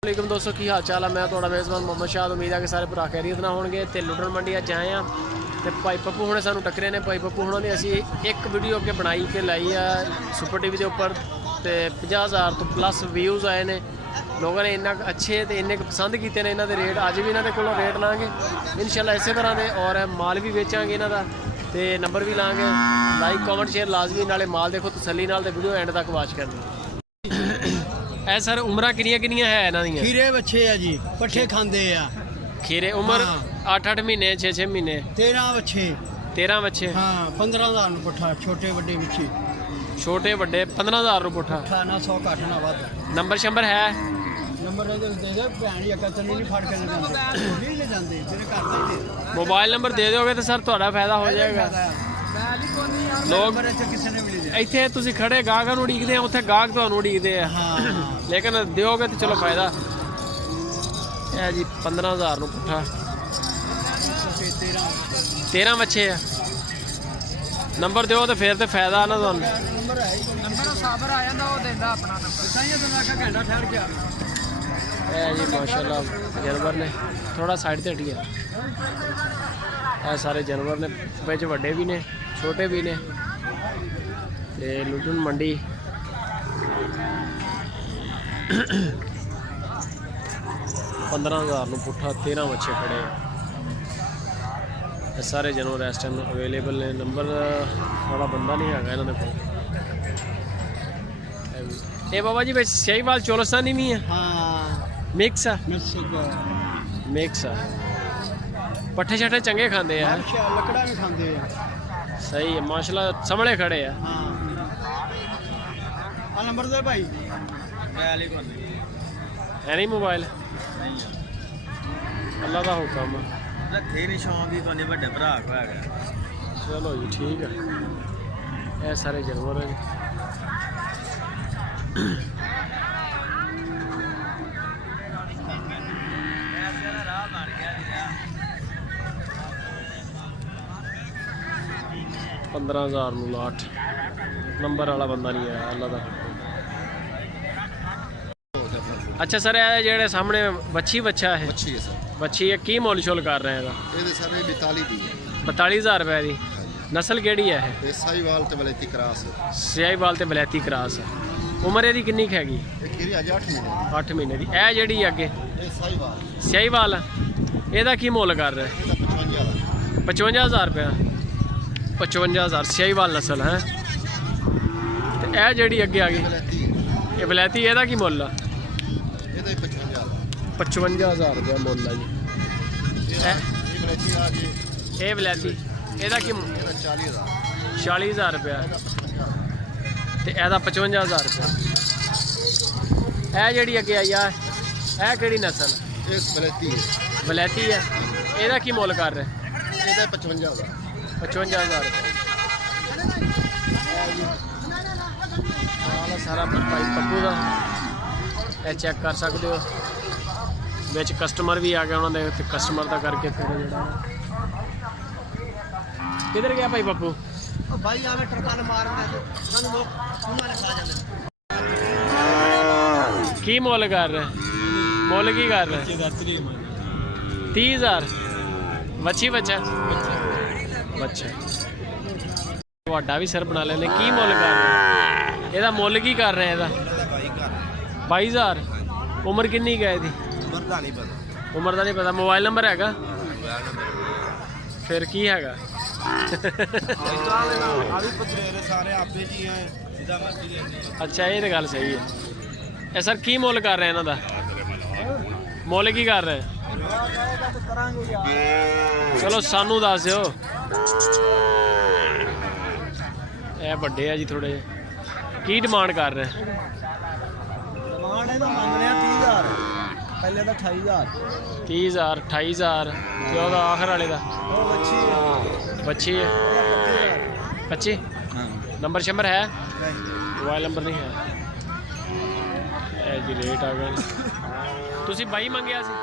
वालेकुम दोस्तों की हाल चाल है। मैं थोड़ा मेज़बान मोहम्मद शाह। उम्मीद है कि सारे भरा खैरियत ना होंगे। तो लुडन मंडी अज आए हैं तो भाई पप्पू हुणे सानू टकरे ने। भाई पप्पू हुणों ने असी एक वीडियो अगे बनाई के लाई है सुपर टीवी के उपर तो 50,000 तो प्लस व्यूज़ आए ने। लोगों ने इन्ना अच्छे तो इन्ने पसंद किए हैं। इन्हों के रेट अज भी इन्होंने को रेट लाँगे इंशाल्लाह इस तरह के और माल भी बेचांगे इन्हों का तो नंबर भी लाँगे। लाइक कॉमेंट शेयर लाजमी नाले माल देखो तसली नाल ते वीडियो एंड तक वाच करनी। ए सर उम्र किनिया है इन्हां दी? खीरे बच्चे आ जी, पट्ठे खांदे आ। खीरे उम्र 8-8 महीने 6-6 महीने 13 बच्चे 13 बच्चे। हाँ 15,000 ਨੂੰ ਪੁੱਠਾ ਛੋਟੇ ਵੱਡੇ ਵਿੱਚ छोटे बड़े 15,000 रुपये पुट्ठा। 18 100 ਘੱਟ ਨਾ ਵੱਧ। नंबर शंबर है? ਨੰਬਰ ਇਹਦੇ ਦੇ ਦੇ ਭੈਣ ਜੀ ਅੱਗਾ ਤੈਨੂੰ ਨਹੀਂ ਫੜ ਕੇ ਲੈ ਜਾਂਦੇ ਨਹੀਂ ਲੈ ਜਾਂਦੇ ਤੇਰੇ ਘਰ ਦਾ ਹੀ ਦੇ। मोबाइल नंबर दे दोगे तो सर थोड़ा फायदा हो जाएगा। ਲੋਕ ਕਿਸੇ ਨੇ ਵੀ ਨਹੀਂ ਦੇ। ਇੱਥੇ ਤੁਸੀਂ ਖੜੇ ਗਾਹਕਾਂ ਨੂੰ ਉਡੀਕਦੇ ਆ, ਉੱਥੇ ਗਾਹਕ ਤੁਹਾਨੂੰ ਉਡੀਕਦੇ ਆ। ਹਾਂ ਲੇਕਿਨ ਦਿਓਗੇ ਤਾਂ ਚਲੋ ਫਾਇਦਾ। ਇਹ ਜੀ 15,000 ਨੂੰ ਪੁੱਠਾ 13 ਬੱਚੇ ਆ। ਨੰਬਰ ਦਿਓ ਤੇ ਫਿਰ ਤੇ ਫਾਇਦਾ ਨਾ ਤੁਹਾਨੂੰ। ਨੰਬਰ ਹੈ ਨੰਬਰ ਸਾਬਰ ਆ ਜਾਂਦਾ ਉਹ ਦਿੰਦਾ ਆਪਣਾ ਨੰਬਰ ਸਾਈਆਂ ਤੋਂ ਲਾ ਕੇ ਘੰਟਾ ਠਹਿਰ ਗਿਆ। ਇਹ ਜੀ ਮਾਸ਼ਾਅੱਲਾ ਜਾਨਵਰ ਨੇ ਥੋੜਾ ਸਾਈਡ ਤੇ ਹਟਿਆ। ਇਹ ਸਾਰੇ ਜਾਨਵਰ ਨੇ ਵਿੱਚ ਵੱਡੇ ਵੀ ਨੇ ਛੋਟੇ ਵੀ ਨੇ ਤੇ ਲੁਧਨ ਮੰਡੀ 15,000 ਨੂੰ ਪੁੱਠਾ 13 ਬੱਚੇ ਖੜੇ ਆ। ਇਹ ਸਾਰੇ ਜਾਨਵਰ ਇਸ ਟਾਈਮ ਅਵੇਲੇਬਲ ਨੇ। ਨੰਬਰ ਵਾਲਾ ਬੰਦਾ ਨਹੀਂ ਹੈਗਾ ਇਹਨਾਂ ਦੇ ਕੋਲ। ਇਹ ਬਾਬਾ ਜੀ ਵਿੱਚ ਸ਼ਾਹੀਵਾਲ ਚੋਲਸਤਾਨੀ ਵੀ ਹੈ? ਹਾਂ ਮਿਕਸ ਆ। ਮਿਕਸ ਆ। ਪੱਠੇ ਛੱਠੇ ਚੰਗੇ ਖਾਂਦੇ ਆ। ਲੱਕੜਾਂ ਵੀ ਖਾਂਦੇ ਆ। ਸਹੀ ਹੈ ਮਾਸ਼ਾਅੱਲਾ ਸਾਹਮਣੇ ਖੜੇ ਆ। ਹਾਂ ਆ ਨੰਬਰ ਦੇ ਭਾਈ ਹੈ ਨਹੀਂ ਮੋਬਾਈਲ? ਅੱਲਾ ਦਾ ਹੁਕਮ ਰੱਖੇ ਨਹੀਂ ਸ਼ੌਂਕ ਦੀ ਤੁਹਾਡੇ ਵੱਡੇ ਭਰਾ ਕੋ ਹੈਗਾ। ਚਲੋ ਜੀ ਠੀਕ ਹੈ। ਇਹ ਸਾਰੇ ਜਾਨਵਰ ਹੈ। 15,000 ਨੂੰ ਲਾਟ। ਨੰਬਰ ਵਾਲਾ ਬੰਦਾ ਨਹੀਂ ਆਇਆ ਅੱਲਾ ਦਾ। अच्छा सर ये जेड़े सामने बच्ची बच्चा है? बच्ची है सर। बच्ची है की मोल शोल कर रहे हैं? ये सर 42 दी है। 42,000 रुपए की नस्ल केड़ी है? ये साहिवाल ते वलैती क्रॉस। साहिवाल ते वलैती क्रॉस। उम्र ਇਹਦੀ ਕਿੰਨੀ ਹੈਗੀ? ਇਹ ਖੀਰੀ ਅਜੇ 8 ਮਹੀਨੇ। 8 ਮਹੀਨੇ ਦੀ। ਇਹ ਜਿਹੜੀ ਅੱਗੇ ਇਹ ਸਾहिवाल। ਸਾहिवाल ਇਹਦਾ ਕੀ ਮੁੱਲ ਕਰ ਰਹੇ? ਇਹਦਾ 55,000। 55,000 रुपया। 55,000 साहिवाल नस्ल है। ਤੇ ਇਹ ਜਿਹੜੀ ਅੱਗੇ ਆ ਗਈ ਵਲੈਤੀ। ਇਹ ਵਲੈਤੀ ਇਹਦਾ ਕੀ ਮੁੱਲ ਆ? ਇਹਦਾ 55,000। 55,000 रुपया मुल है जी। ਇਹ ਵਲੈਤੀ ਆ ਗਈ। ਇਹ ਵਲੈਤੀ ਇਹਦਾ ਕੀ? ਇਹਦਾ 40,000। 40,000 रुपया ਤੇ ਇਹਦਾ 55,000 रुपया। ਇਹ ਜਿਹੜੀ ਅੱਗੇ ਆਈ ਆ ਇਹ ਕਿਹੜੀ ਨਸਲ? ਇਹ ਵਲੈਤੀ ਹੈ। ਵਲੈਤੀ ਹੈ। ਇਹਦਾ ਕੀ ਮੁੱਲ ਕਰ ਰਹੇ? ਇਹਦਾ 55,000। 55,000 रुपया। ਸਾਰਾ ਭਾਈ ਪੱਪੂ ਦਾ ਇਹ ਚੈੱਕ ਕਰ ਸਕਦੇ ਹੋ। ਵਿੱਚ ਕਸਟਮਰ ਵੀ ਆ ਗਿਆ ਉਹਨਾਂ ਦੇ ਤੇ ਕਸਟਮਰ ਦਾ ਕਰਕੇ ਫਿਰ ਜਿਹੜਾ ਕਿੱਧਰ ਗਿਆ ਭਾਈ ਪੱਪੂ? ਉਹ ਭਾਈ ਆਵੇ ਟਰਕਾਲ ਮਾਰਦੇ ਸਾਨੂੰ ਲੋਕ ਉਹਨਾਂ ਨੇ ਖਾ ਜਾਂਦੇ। ਕੀ ਮੁੱਲ ਕਰ ਰਹੇ? ਮੁੱਲ ਕੀ ਕਰ ਰਹੇ? 30,000। ਬੱਚੀ ਬੱਚਾ ਬੱਚਾ ਤੁਹਾਡਾ ਵੀ ਸਰ ਬਣਾ ਲੈਂਦੇ। ਕੀ ਮੁੱਲ ਕਰ ਰਹੇ? ਇਹਦਾ ਮੁੱਲ ਕੀ ਕਰ ਰਹੇ? ਇਹਦਾ 22,000। ਉਮਰ ਕਿੰਨੀ ਕੁ ਹੈ ਇਹਦੀ? ਉਮਰ ਦਾ ਨਹੀਂ ਪਤਾ। ਉਮਰ ਦਾ ਨਹੀਂ ਪਤਾ। ਮੋਬਾਈਲ ਨੰਬਰ ਹੈਗਾ? ਫਿਰ ਕੀ ਹੈਗਾ? ਆ ਵੀ ਪਤਰੇਰੇ ਸਾਰੇ ਆਪੇ ਜੀ ਹੈ ਜਿਹਦਾ ਮਰਜ਼ੀ ਲੈਣੇ। ਅੱਛਾ ਇਹ ਤਾਂ ਗੱਲ ਸਹੀ ਹੈ। ਇਹ ਸਰ ਕੀ ਮੁੱਲ ਕਰ ਰਹੇ ਇਹਨਾਂ ਦਾ? ਮੁੱਲ ਕੀ ਕਰ ਰਹੇ? ਚਲੋ ਸਾਨੂੰ ਦੱਸ ਦਿਓ। ਇਹ ਵੱਡੇ ਆ ਜੀ ਥੋੜੇ ਜਿਹੇ। ਕੀ ਡਿਮਾਂਡ ਕਰ ਰਹੇ? ਡਿਮਾਂਡ ਇਹਦਾ ਮੰਗ ਰਿਹਾ 30,000। ਪਹਿਲੇ ਦਾ 28,000। 30,000 28,000 ਤੇ ਉਹਦਾ ਆਖਰ ਵਾਲੇ ਦਾ? ਉਹ ਬੱਚੀ ਹੈ। ਬੱਚੀ ਹੈ। 25। ਹਾਂ ਨੰਬਰ ਸ਼ੰਬਰ ਹੈ? ਨਹੀਂ ਮੋਬਾਈਲ ਨੰਬਰ ਨਹੀਂ ਹੈ। ਇਹ ਜੀ ਰੇਟ ਆ ਗਿਆ। ਤੁਸੀਂ 22 ਮੰਗਿਆ ਸੀ?